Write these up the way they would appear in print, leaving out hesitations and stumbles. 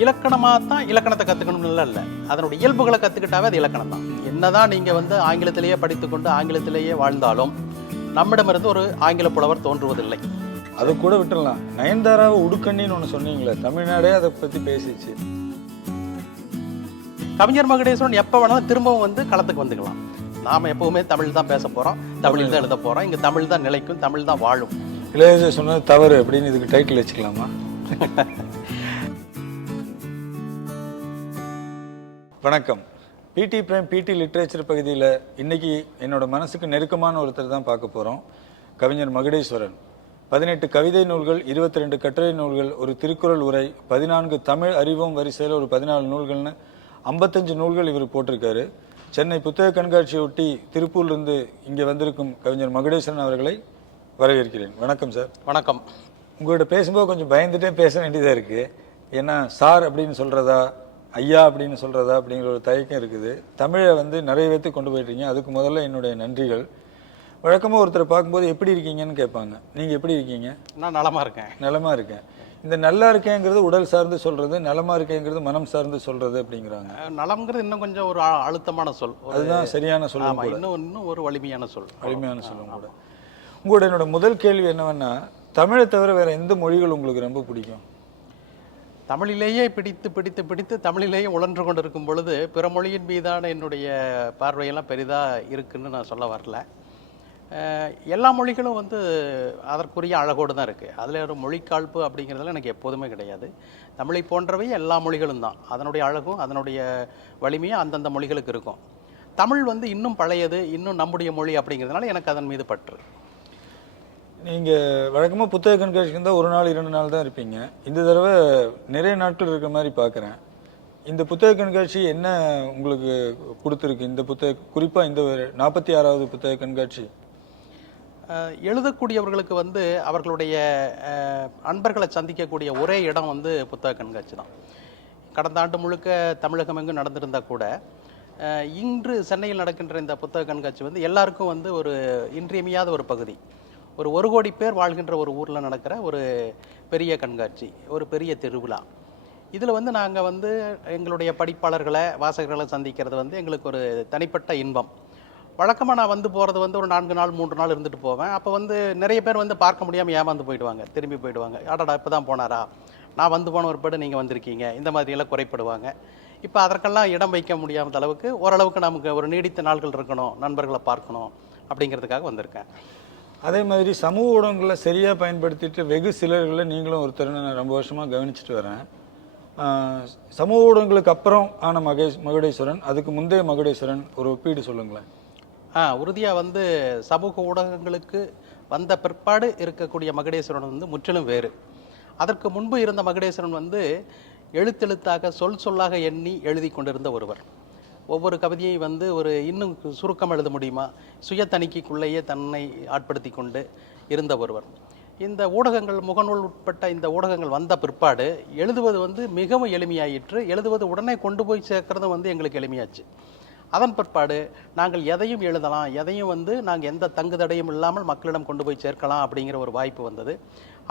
இலக்கணமாக தான் இலக்கணத்தை கற்றுக்கணும்னு இல்லை, அதனுடைய இயல்புகளை கற்றுக்கிட்டாவே அது இலக்கணம் தான். என்னதான் நீங்கள் வந்து ஆங்கிலத்திலேயே படித்துக்கொண்டு ஆங்கிலத்திலேயே வாழ்ந்தாலும் நம்மிடமிருந்து ஒரு ஆங்கில புலவர் தோன்றுவதில்லை. அது கூட விட்டுடலாம். நயன்தாராவை உடுக்கண்ணின்னு ஒன்று சொன்னீங்களே, தமிழ்நாடே அதை பற்றி பேசிச்சு. கவிஞர் மகுடேஸ்வரன் எப்போ வேணாலும் திரும்பவும் வந்து களத்துக்கு வந்துக்கலாம். நாம் எப்பவுமே தமிழ் தான் பேச போகிறோம், தமிழில் தான் எழுத போகிறோம், இங்கே தமிழ் தான் நிலைக்கும், தமிழ் தான் வாழும். இளையராஜா சொன்னது தவறு அப்படின்னு இதுக்கு டைட்டில் வச்சுக்கலாமா? வணக்கம். பிடி பிரைம் பிடி லிட்ரேச்சர் பகுதியில் இன்னைக்கு என்னோட மனசுக்கு நெருக்கமான ஒருத்தர் தான் பார்க்க போகிறோம். கவிஞர் மகுடேஸ்வரன். 18 கவிதை நூல்கள், 22 கட்டுரை நூல்கள், ஒரு திருக்குறள் உரை, 14 தமிழ் அறிவும் வரிசையில் ஒரு 14 நூல்கள்னு 55 நூல்கள் இவர் போட்டிருக்காரு. சென்னை புத்தக கண்காட்சியொட்டி திருப்பூர்லேருந்து இங்கே வந்திருக்கும் கவிஞர் மகுடேஸ்வரன் அவர்களை வரவேற்கிறேன். வணக்கம் சார். வணக்கம். உங்கள்கிட்ட பேசும்போது கொஞ்சம் பயந்துட்டே பேச வேண்டியதாக இருக்குது. ஏன்னா சார் அப்படின்னு சொல்கிறதா, ஐயா அப்படின்னு சொல்கிறதா அப்படிங்கிற ஒரு தயக்கம் இருக்குது. தமிழை வந்து நிறைய பேர்த்து கொண்டு போயிட்டீங்க, அதுக்கு முதல்ல என்னுடைய நன்றிகள். வழக்கமாக ஒருத்தரை பார்க்கும்போது எப்படி இருக்கீங்கன்னு கேட்பாங்க. நீங்கள் எப்படி இருக்கீங்க? நான் நலமாக இருக்கேன். நலமாக இருக்கேன். இந்த நல்லா இருக்கேங்கிறது உடல் சார்ந்து சொல்கிறது, நலமாக இருக்கேங்கிறது மனம் சார்ந்து சொல்கிறது அப்படிங்கிறாங்க. நலம்ங்கிறது இன்னும் கொஞ்சம் ஒரு அழுத்தமான சொல், அதுதான் சரியான சொல்லும் கூட. இன்னும் ஒரு வலிமையான சொல், வலிமையான சொல்லும் கூட. உங்களோட என்னோட முதல் கேள்வி என்னவென்னா, தமிழை தவிர வேறு எந்த மொழிகள் உங்களுக்கு ரொம்ப பிடிக்கும்? தமிழிலேயே பிடித்து பிடித்து பிடித்து தமிழிலேயே உழன்று கொண்டு இருக்கும் பொழுது பிற மொழியின் மீதான என்னுடைய பார்வையெல்லாம் பெரிதாக இருக்குன்னு நான் சொல்ல வரல. எல்லா மொழிகளும் வந்து அதற்குரிய அழகோடு தான் இருக்குது. அதில் ஒரு மொழிக்காழ்ப்பு அப்படிங்கிறதுல எனக்கு எப்போதுமே கிடையாது. தமிழை போன்றவை எல்லா மொழிகளும் தான். அதனுடைய அழகும் அதனுடைய வலிமையும் அந்தந்த மொழிகளுக்கு இருக்கும். தமிழ் வந்து இன்னும் பழையது, இன்னும் நம்முடைய மொழி அப்படிங்கிறதுனால எனக்கு அதன் மீது பற்று. நீங்கள் வழக்கமாக புத்தக கண்காட்சிக்கு இருந்தால் ஒரு நாள் 2 நாள் தான் இருப்பீங்க. இந்த தடவை நிறைய நாட்கள் இருக்கிற மாதிரி பார்க்குறேன். இந்த புத்தக கண்காட்சி என்ன உங்களுக்கு கொடுத்துருக்கு? இந்த குறிப்பாக இந்த 46வது புத்தக கண்காட்சி எழுதக்கூடியவர்களுக்கு வந்து அவர்களுடைய அன்பர்களை சந்திக்கக்கூடிய ஒரே இடம் வந்து புத்தக கண்காட்சி தான். கடந்த ஆண்டு முழுக்க தமிழகம் எங்கும் நடந்திருந்தால் கூட இன்று சென்னையில் நடக்கின்ற இந்த புத்தக கண்காட்சி வந்து எல்லாருக்கும் வந்து ஒரு இன்றியமையாத ஒரு பகுதி. ஒரு கோடி பேர் வாழ்கின்ற ஒரு ஊரில் நடக்கிற ஒரு பெரிய கண்காட்சி, ஒரு பெரிய திருவிழா. இதில் வந்து நாங்கள் வந்து எங்களுடைய படிப்பாளர்களை, வாசகர்களை சந்திக்கிறது வந்து எங்களுக்கு ஒரு தனிப்பட்ட இன்பம். வழக்கமாக நான் வந்து போகிறது வந்து ஒரு 4 நாள் 3 நாள் இருந்துட்டு போவேன். அப்போ வந்து நிறைய பேர் வந்து பார்க்க முடியாமல் ஏமாந்து போயிடுவாங்க, திரும்பி போயிடுவாங்க. அடடா இப்போ தான் போனாரா, நான் வந்து போன ஒரு பேர் நீங்கள் வந்திருக்கீங்க, இந்த மாதிரியெல்லாம் குறைப்படுவாங்க. இப்போ அதற்கெல்லாம் இடம் வைக்க முடியாத அளவுக்கு ஓரளவுக்கு நமக்கு ஒரு நீடித்த நாள்கள் இருக்கணும், நண்பர்களை பார்க்கணும் அப்படிங்கிறதுக்காக வந்திருக்கேன். அதே மாதிரி சமூக ஊடகங்களில் சரியாக பயன்படுத்திட்டு வெகு சிலர்களை நீங்களும் ஒருத்தர் நான் ரொம்ப வருஷமாக கவனிச்சுட்டு வரேன். சமூக ஊடகங்களுக்கு அப்புறம் ஆன மகுடேஸ்வரன், அதுக்கு முந்தைய மகுடேஸ்வரன் ஒரு ஒப்பீடு சொல்லுங்களேன். உறுதியாக வந்து சமூக ஊடகங்களுக்கு வந்த பிற்பாடு இருக்கக்கூடிய மகுடேஸ்வரன் வந்து முற்றிலும் வேறு. அதற்கு முன்பு இருந்த மகுடேஸ்வரன் வந்து எழுத்தெழுத்தாக சொல்லாக எண்ணி எழுதி கொண்டிருந்த ஒருவர். ஒவ்வொரு கவிதையை வந்து ஒரு இன்னும் சுருக்கம் எழுத முடியுமா, சுய தணிக்கைக்குள்ளேயே தன்னை ஆட்படுத்தி கொண்டு இருந்த ஒருவர். இந்த ஊடகங்கள், முகநூல் உட்பட்ட இந்த ஊடகங்கள் வந்த பிற்பாடு எழுதுவது வந்து மிகவும் எளிமையாயிற்று. எழுதுவது உடனே கொண்டு போய் சேர்க்கறது வந்து எங்களுக்கு எளிமையாச்சு. அதன் பிற்பாடு நாங்கள் எதையும் எழுதலாம், எதையும் வந்து நாங்கள் எந்த தங்குதடையும் இல்லாமல் மக்களிடம் கொண்டு போய் சேர்க்கலாம் அப்படிங்கிற ஒரு வாய்ப்பு வந்தது.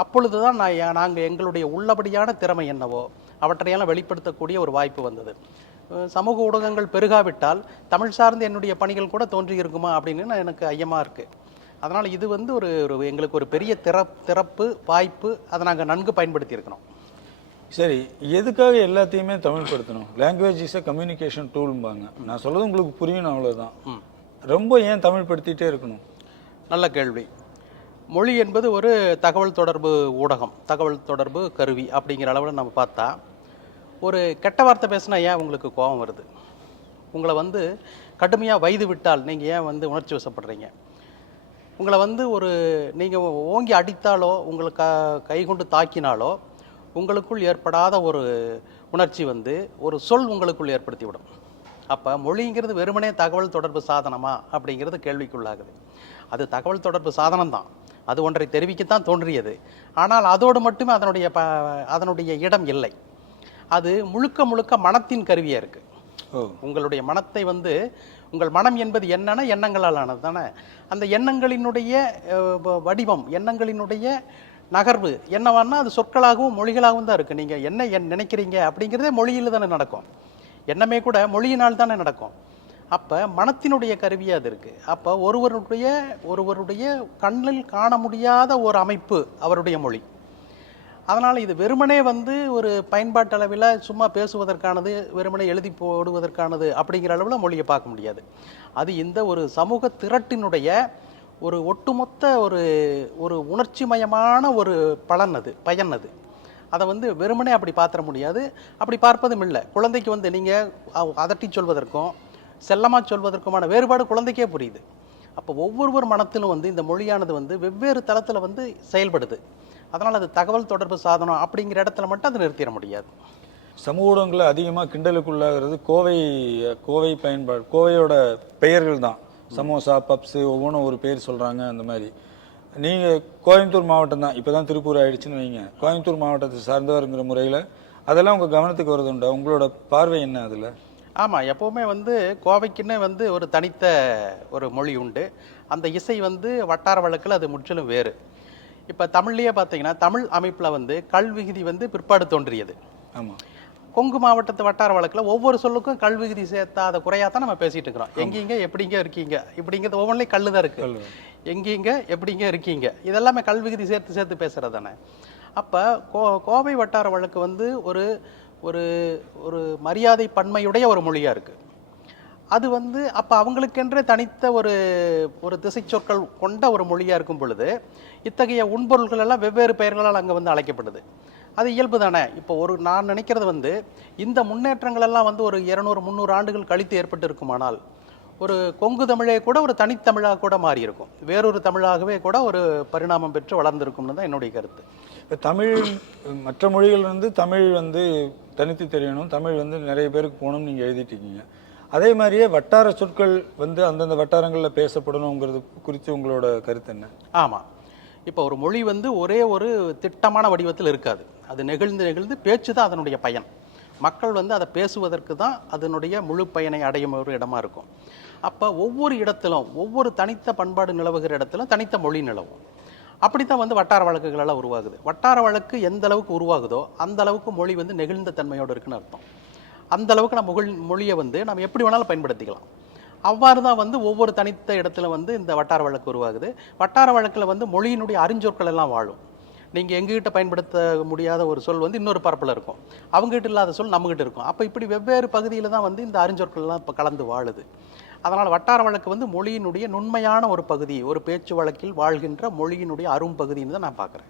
அப்பொழுது தான் நாங்கள் எங்களுடைய உள்ளபடியான திறமை என்னவோ அவற்றையெல்லாம் வெளிப்படுத்தக்கூடிய ஒரு வாய்ப்பு வந்தது. சமூக ஊடகங்கள் பெருகாவிட்டால் தமிழ் சார்ந்த என்னுடைய பணிகள் கூட தோன்றி இருக்குமா அப்படின்னு எனக்கு ஐயமாக இருக்குது. அதனால் இது வந்து ஒரு எங்களுக்கு ஒரு பெரிய திறப்பு வாய்ப்பு. அதை நாங்கள் நன்கு பயன்படுத்தி இருக்கிறோம். சரி, எதுக்காக எல்லாத்தையுமே தமிழ் படுத்தணும்? லாங்குவேஜ் இஸ் அ கம்யூனிகேஷன் டூல்பாங்க. நான் சொல்கிறது உங்களுக்கு புரியணும், அவ்வளோதான். ரொம்ப ஏன் தமிழ் படுத்திகிட்டே இருக்கணும்? நல்ல கேள்வி. மொழி என்பது ஒரு தகவல் தொடர்பு ஊடகம், தகவல் தொடர்பு கருவி அப்படிங்கிற அளவில் நம்ம பார்த்தா, ஒரு கெட்ட வார்த்தை பேசினா ஏன் உங்களுக்கு கோபம் வருது? உங்களை வந்து கடுமையாக வயது விட்டால் நீங்கள் ஏன் வந்து உணர்ச்சி வசப்படுறீங்க? உங்களை வந்து நீங்கள் ஓங்கி அடித்தாலோ உங்களை கை கொண்டு தாக்கினாலோ உங்களுக்குள் ஏற்படாத ஒரு உணர்ச்சி வந்து ஒரு சொல் உங்களுக்குள் ஏற்படுத்திவிடும். அப்போ மொழிங்கிறது வெறுமனே தகவல் தொடர்பு சாதனமா அப்படிங்கிறது கேள்விக்குள்ளாகுது. அது தகவல் தொடர்பு சாதனம் தான், அது ஒன்றை தெரிவிக்கத்தான் தோன்றியது. ஆனால் அதோடு மட்டுமே அதனுடைய இடம் இல்லை. அது முழுக்க முழுக்க மனத்தின் கருவியாக இருக்குது. உங்களுடைய மனத்தை வந்து, உங்கள் மனம் என்பது என்னன்னா எண்ணங்களால் ஆனது தானே. அந்த எண்ணங்களினுடைய வடிவம், எண்ணங்களினுடைய நகர்வு என்னவான்னா அது சொற்களாகவும் மொழிகளாகவும் தான் இருக்குது. நீங்கள் என்ன நினைக்கிறீங்க அப்படிங்கிறதே மொழியில் தானே நடக்கும். எண்ணமே கூட மொழியினால் தானே நடக்கும். அப்போ மனத்தினுடைய கருவியாக அது இருக்குது. அப்போ ஒருவருடைய கண்ணில் காண முடியாத ஒரு அமைப்பு அவருடைய மொழி. அதனால் இது வெறுமனே வந்து ஒரு பயன்பாட்டு அளவில் சும்மா பேசுவதற்கானது, வெறுமனே எழுதி போடுவதற்கானது அப்படிங்கிற அளவில் மொழியை பார்க்க முடியாது. அது இந்த ஒரு சமூக திரட்டினுடைய ஒரு ஒட்டுமொத்த ஒரு உணர்ச்சிமயமான ஒரு பயன் அது. அதை வந்து வெறுமனே அப்படி பார்த்துட முடியாது. அப்படி பார்ப்பதும் இல்லை. குழந்தைக்கு வந்து நீங்கள் அதட்டி சொல்வதற்கும் செல்லமாக சொல்வதற்குமான வேறுபாடு குழந்தைக்கே புரியுது. அப்போ ஒவ்வொரு மனத்திலும் வந்து இந்த மொழியானது வந்து வெவ்வேறு தளத்தில் வந்து செயல்படுது. அதனால் அது தகவல் தொடர்பு சாதனம் அப்படிங்கிற இடத்துல மட்டும் அதை நிறுத்திட முடியாது. சமூக ஊடகங்களில் அதிகமாக கிண்டலுக்குள்ளாகிறது கோவை பயன்பாடு, கோவையோட பெயர்கள் தான். சமோசா, பப்ஸு, ஒவ்வொன்றும் ஒரு பேர் சொல்கிறாங்க. அந்த மாதிரி நீங்கள் கோயம்புத்தூர் மாவட்டம் தான், இப்போ தான் திருப்பூர் ஆயிடுச்சுன்னு வைங்க. கோயம்புத்தூர் மாவட்டத்தை சார்ந்தவருங்கிற முறையில் அதெல்லாம் உங்கள் கவனத்துக்கு வருது உண்டா? உங்களோட பார்வை என்ன அதில்? ஆமாம், எப்போவுமே வந்து கோவைக்குன்னே வந்து ஒரு தனித்த ஒரு மொழி உண்டு. அந்த இசை வந்து வட்டார வழக்கில் அது முற்றிலும் வேறு. இப்போ தமிழ்லேயே பார்த்தீங்கன்னா தமிழ் அமைப்பில் வந்து கல்விகுதி வந்து பிற்பாடு தோன்றியது. ஆமாம். கொங்கு மாவட்டத்து வட்டார வழக்கில் ஒவ்வொரு சொல்லுக்கும் கல்விகுதி சேர்த்தாத குறையாக தான் நம்ம பேசிகிட்டு இருக்கிறோம். எங்கீங்க எப்படிங்க இருக்கீங்க இப்படிங்கிறது ஒவ்வொன்றிலையும் கல் தான் இருக்குது. எங்கீங்க எப்படிங்க இருக்கீங்க இதெல்லாமே கல்விகுதி சேர்த்து பேசுகிறது தானே. அப்போ கோவை வட்டார வழக்கு வந்து ஒரு ஒரு ஒரு மரியாதை பன்மையுடைய ஒரு மொழியாக இருக்குது. அது வந்து அப்போ அவங்களுக்கென்றே தனித்த ஒரு திசை சொற்கள் கொண்ட ஒரு மொழியாக இருக்கும் பொழுது இத்தகைய உண்பொருள்கள் எல்லாம் வெவ்வேறு பெயர்களால் அங்கே வந்து அழைக்கப்படுது. அது இயல்பு தானே. இப்போ நான் நினைக்கிறது வந்து இந்த முன்னேற்றங்கள் எல்லாம் வந்து ஒரு 200-300 ஆண்டுகள் கழித்து ஏற்பட்டு இருக்குமானால் ஒரு கொங்கு தமிழே கூட ஒரு தனித்தமிழாக கூட மாறி இருக்கும். வேறொரு தமிழாகவே கூட ஒரு பரிணாமம் பெற்று வளர்ந்துருக்கும்னு தான் என்னுடைய கருத்து. இப்போ தமிழ் மற்ற மொழிகள் வந்து தமிழ் வந்து தனித்து தெரியணும், தமிழ் வந்து நிறைய பேருக்கு போகணும்னு நீங்கள் எழுதிட்டு இருக்கீங்க. அதே மாதிரியே வட்டார சொற்கள் வந்து அந்தந்த வட்டாரங்களில் பேசப்படணுங்கிறது குறித்து உங்களோட கருத்து என்ன? ஆமாம், இப்போ ஒரு மொழி வந்து ஒரே ஒரு திட்டமான வடிவத்தில் இருக்காது. அது நெகிழ்ந்து பேச்சு தான் அதனுடைய பயன். மக்கள் வந்து அதை பேசுவதற்கு தான் அதனுடைய முழு பயனை அடையும் ஒரு இடமா இருக்கும். அப்போ ஒவ்வொரு இடத்திலும் ஒவ்வொரு தனித்த பண்பாடு நிலவுகிற இடத்திலும் தனித்த மொழி நிலவும். அப்படித்தான் வந்து வட்டார வழக்குகள் எல்லாம் உருவாகுது. வட்டார வழக்கு எந்த அளவுக்கு உருவாகுதோ அந்த அளவுக்கு மொழி வந்து நெகிழ்ந்த தன்மையோடு இருக்குன்னு அர்த்தம். அந்த அளவுக்கு நம்ம மொழியை வந்து நம்ம எப்படி வேணாலும் பயன்படுத்திக்கலாம். அவ்வாறு தான் வந்து ஒவ்வொரு தனித்த இடத்துல வந்து இந்த வட்டார வழக்கு உருவாகுது. வட்டார வழக்கில் வந்து மொழியினுடைய அறிஞ்சொற்கள் எல்லாம் வாழும். நீங்கள் எங்ககிட்ட பயன்படுத்த முடியாத ஒரு சொல் வந்து இன்னொரு பரப்பில் இருக்கும், அவங்ககிட்ட இல்லாத சொல் நம்மகிட்ட இருக்கும். அப்போ இப்படி வெவ்வேறு பகுதியில் தான் வந்து இந்த அறிஞ்சொற்கள்லாம் இப்போ கலந்து வாழுது. அதனால் வட்டார வழக்கு வந்து மொழியினுடைய நுண்மையான ஒரு பகுதி, ஒரு பேச்சு வழக்கில் வாழ்கின்ற மொழியினுடைய அரும்பகுதின்னு தான் நான் பார்க்குறேன்.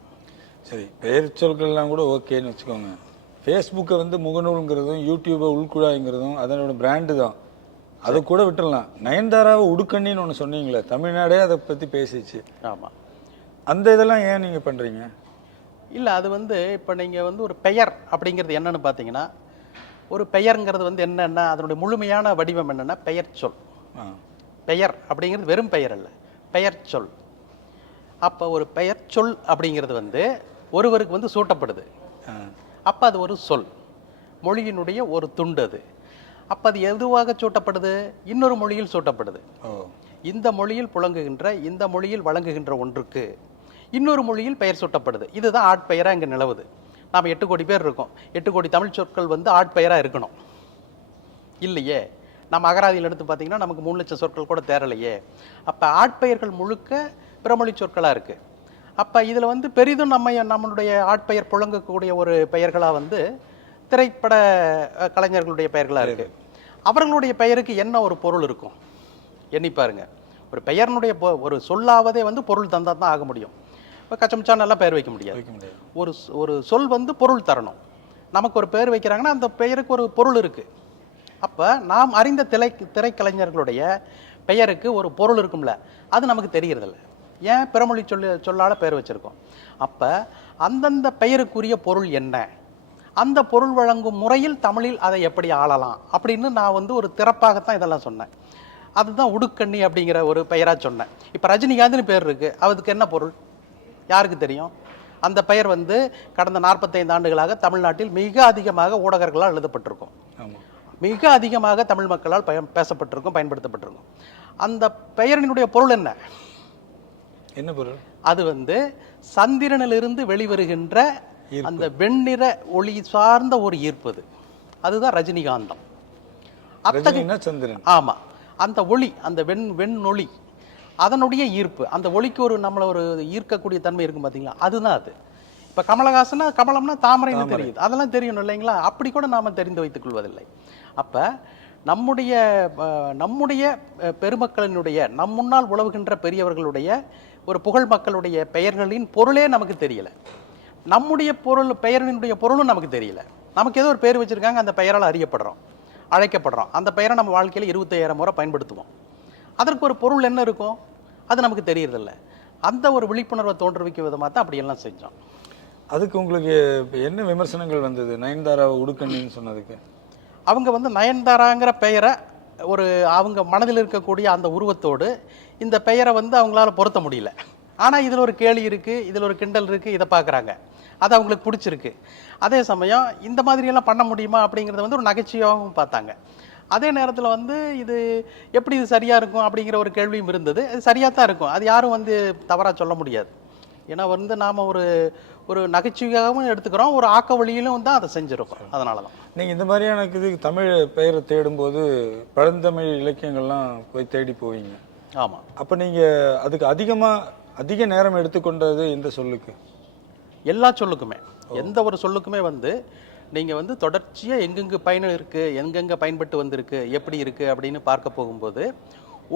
சரி, பெயர் சொற்கள்லாம் கூட ஓகேன்னு வச்சுக்கோங்க. ஃபேஸ்புக்கை வந்து முகநூலுங்கிறதும் யூடியூபை உள்குழாய்ங்கிறதும் அதனோட பிராண்டு தான், அதை கூட விட்டுடலாம். நயன்தாராவை உடுக்கண்ணின்னு ஒன்று சொன்னீங்களே, தமிழ்நாடே அதை பற்றி பேசிச்சு. ஆமாம், அந்த இதெல்லாம் ஏன் நீங்கள் பண்ணுறீங்க? இல்லை, அது வந்து இப்போ நீங்கள் வந்து ஒரு பெயர் அப்படிங்கிறது என்னன்னு பார்த்தீங்கன்னா, ஒரு பெயருங்கிறது வந்து என்னென்னா அதனுடைய முழுமையான வடிவம் என்னென்னா பெயர் சொல். பெயர் அப்படிங்கிறது வெறும் பெயர் அல்ல, பெயர் சொல். அப்போ ஒரு பெயர் சொல் அப்படிங்கிறது வந்து ஒருவருக்கு வந்து சூட்டப்படுது. அப்போ அது ஒரு சொல், மொழியினுடைய ஒரு துண்டு அது. அப்போ அது எதுவாக சூட்டப்படுது? இன்னொரு மொழியில் சூட்டப்படுது. இந்த மொழியில் புழங்குகின்ற, இந்த மொழியில் வழங்குகின்ற ஒன்றுக்கு இன்னொரு மொழியில் பெயர் சூட்டப்படுது. இதுதான் ஆட்பெயராக இங்கே நிலவுது. நாம் 8 கோடி பேர் இருக்கோம். 8 கோடி தமிழ் சொற்கள் வந்து ஆட்பெயராக இருக்கணும் இல்லையே. நம்ம அகராதியில் எடுத்து பார்த்தீங்கன்னா நமக்கு 3 லட்சம் சொற்கள் கூட தேரலையே. அப்போ ஆட்பெயர்கள் முழுக்க பிறமொழி சொற்களாக இருக்குது. அப்போ இதில் வந்து பெரிதும் நம்மளுடைய ஆட்பெயர் புழங்கக்கூடிய ஒரு பெயர்களாக வந்து திரைப்பட கலைஞர்களுடைய பெயர்களாக இருக்குது. அவர்களுடைய பெயருக்கு என்ன ஒரு பொருள் இருக்கும் எண்ணி பாருங்க. ஒரு பெயர்னுடைய ஒரு சொல்லாவதே வந்து பொருள் தந்தால் தான் ஆக முடியும். இப்போ கச்சமுச்சான் எல்லாம் பெயர் வைக்க முடியாது. ஒரு சொல் வந்து பொருள் தரணும். நமக்கு ஒரு பெயர் வைக்கிறாங்கன்னா அந்த பெயருக்கு ஒரு பொருள் இருக்குது. அப்போ நாம் அறிந்த திரைக்கலைஞர்களுடைய பெயருக்கு ஒரு பொருள் இருக்கும்ல, அது நமக்கு தெரிகிறதில்ல. ஏன்? பிறமொழி சொல்லால் பெயர் வச்சுருக்கோம். அப்போ அந்தந்த பெயருக்குரிய பொருள் என்ன, அந்த பொருள் வழங்கும் முறையில் தமிழில் அதை எப்படி ஆளலாம் அப்படின்னு நான் வந்து ஒரு திறப்பாகத்தான் இதெல்லாம் சொன்னேன். அதுதான் உடுக்கண்ணி அப்படிங்கிற ஒரு பெயராக சொன்னேன். இப்போ ரஜினிகாந்த்னு பேர் இருக்குது, அதுக்கு என்ன பொருள் யாருக்கு தெரியும்? அந்த பெயர் வந்து கடந்த 45 ஆண்டுகளாக தமிழ்நாட்டில் மிக அதிகமாக ஊடகர்களால் எழுதப்பட்டிருக்கும், மிக அதிகமாக தமிழ் மக்களால் பேசப்பட்டிருக்கும், பயன்படுத்தப்பட்டிருக்கும். அந்த பெயரினுடைய பொருள் என்ன? என்ன பொருள்? அது வந்து சந்திரனிலிருந்து வெளிவருகின்ற அந்த வெண்ணிற ஒளி சார்ந்த ஒரு ஈர்ப்பது, அதுதான் ரஜினிகாந்தம். ரஜினின்னா சந்திரன். ஆமா, அந்த ஒளி, அந்த வெண்ணொளி, அதனுடைய ஈர்ப்பு, அந்த ஒளிக்கு ஒரு நம்மள ஒரு ஈர்க்கக்கூடிய தன்மை இருக்கும் பாத்தீங்களா, அதுதான் அது. இப்ப கமலஹாசனா கமலம்னா தாமரைன்னு தெரியுது, அதெல்லாம் தெரியணும் இல்லைங்களா? அப்படி கூட நாம தெரிந்து வைத்துக் கொள்வதில்லை. அப்ப நம்முடைய நம்முடைய பெருமக்களினுடைய, நம் முன்னால் உலவுகின்ற பெரியவர்களுடைய ஒரு புகழ் மக்களுடைய பெயர்களின் பொருளே நமக்கு தெரியல. நம்முடைய பொருள், பெயரினுடைய பொருளும் நமக்கு தெரியல. நமக்கு ஏதோ ஒரு பேர் வச்சிருக்காங்க, அந்த பெயரால் அறியப்படுறோம், அழைக்கப்படுறோம். அந்த பெயரை நம்ம வாழ்க்கையில் 25,000 முறை பயன்படுத்துவோம். அதற்கு ஒரு பொருள் என்ன இருக்கும், அது நமக்கு தெரியறதில்ல. அந்த ஒரு விழிப்புணர்வை தோற்றுவிக்கும் விதமாக தான் அப்படியெல்லாம் செஞ்சோம். அதுக்கு உங்களுக்கு என்ன விமர்சனங்கள் வந்தது? நயன்தாராவை உடுக்கண்ணின்னு சொன்னதுக்கு அவங்க வந்து நயன்தாராங்கிற பெயரை ஒரு அவங்க மனதில் இருக்கக்கூடிய அந்த உருவத்தோடு இந்த பெயரை வந்து அவங்களால பொருத்த முடியல. ஆனால் இதில் ஒரு கேலி இருக்குது, இதில் ஒரு கிண்டல் இருக்குது, இதை பார்க்குறாங்க, அது அவங்களுக்கு பிடிச்சிருக்கு. அதே சமயம் இந்த மாதிரியெல்லாம் பண்ண முடியுமா அப்படிங்கிறத வந்து ஒரு நகைச்சுவையாகவும் பார்த்தாங்க. அதே நேரத்தில் வந்து இது எப்படி இது சரியாக இருக்கும் அப்படிங்கிற ஒரு கேள்வியும் இருந்தது. அது சரியாக தான் இருக்கும், அது யாரும் வந்து தவறாக சொல்ல முடியாது. ஏன்னா வந்து நாம் ஒரு ஒரு நகைச்சுவையாகவும் எடுத்துக்கிறோம், ஒரு ஆக்க வழியிலும் தான் அதை செஞ்சுருக்கோம். அதனால தான் நீங்கள் இந்த மாதிரியான இதுக்கு தமிழ் பெயரை தேடும்போது பழந்தமிழ் இலக்கியங்கள்லாம் போய் தேடி போவீங்க. ஆமாம். அப்போ நீங்கள் அதுக்கு அதிக நேரம் எடுத்துக்கொண்டது இந்த சொல்லுக்கு? எல்லா சொல்லுக்குமே, எந்த ஒரு சொல்லுக்குமே வந்து நீங்கள் வந்து தொடர்ச்சியாக எங்கெங்கே பயணம் இருக்குது, எங்கெங்கே பயன்பட்டு வந்திருக்கு, எப்படி இருக்குது அப்படின்னு பார்க்க போகும்போது